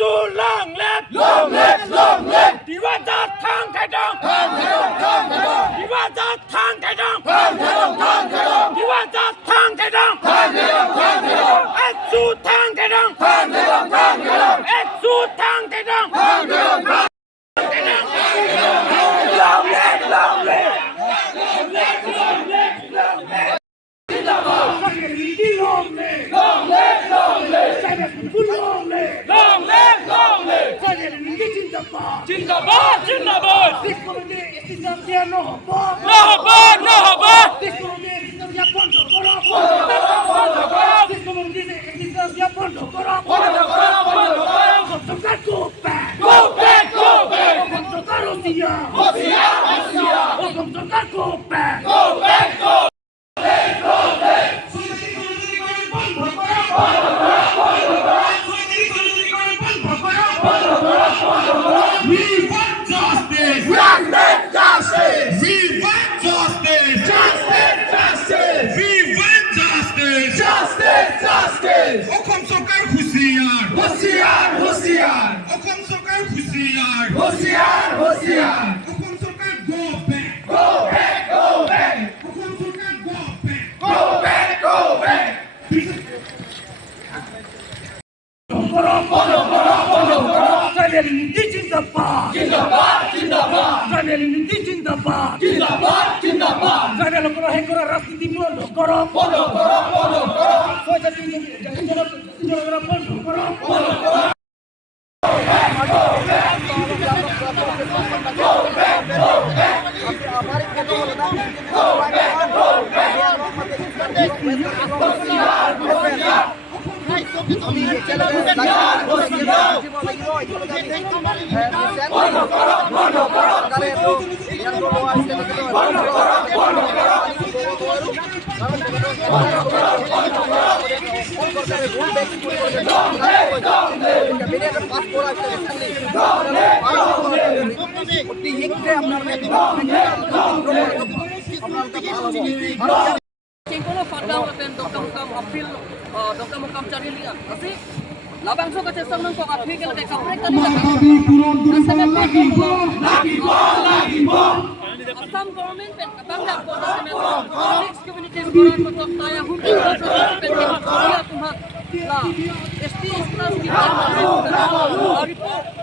Su long live Diwata Thang Thai Dong Diwata Thang Thai Dong Diwata Thang Thai Dong Su Thang Thai Dong Su Thang Thai Dong long live Jindabad, Jindabad. This community is Islamia no haba. No haba, no haba. This community is Islamia pondo koro. This community is Islamia pondo koro. सरकार go back. Go back, go back. सरकार होशियार. होशियार, होशियार. सरकार go back. Go back, go. We want justice. We want justice. We want justice. Justice. We want justice. Justice. Hukum सरकार होशियार. होशियार, होशियार. हुkum सरकार होशियार. होशियार, होशियार. हुkum सरकार go back. Go back, go back. हुkum सरकार go back. Go back, go back. Jindabad, Jindabad. Tribal unity Jindabad, Jindabad, Jindabad. Tribal koro hekora rastiti mondo koro. Soja Jindabad mondo koro. Cingkono fadang lapen dokam apil dokam cari lihat. Kasi labang so kaca senang kok apil kalau kayak kampret tadi dah. Lagi bom. Assam government pen katang dah kota semen. Mixed communities koran kotak tayang hukum pen dia tuhan. Lah, ST plus kita report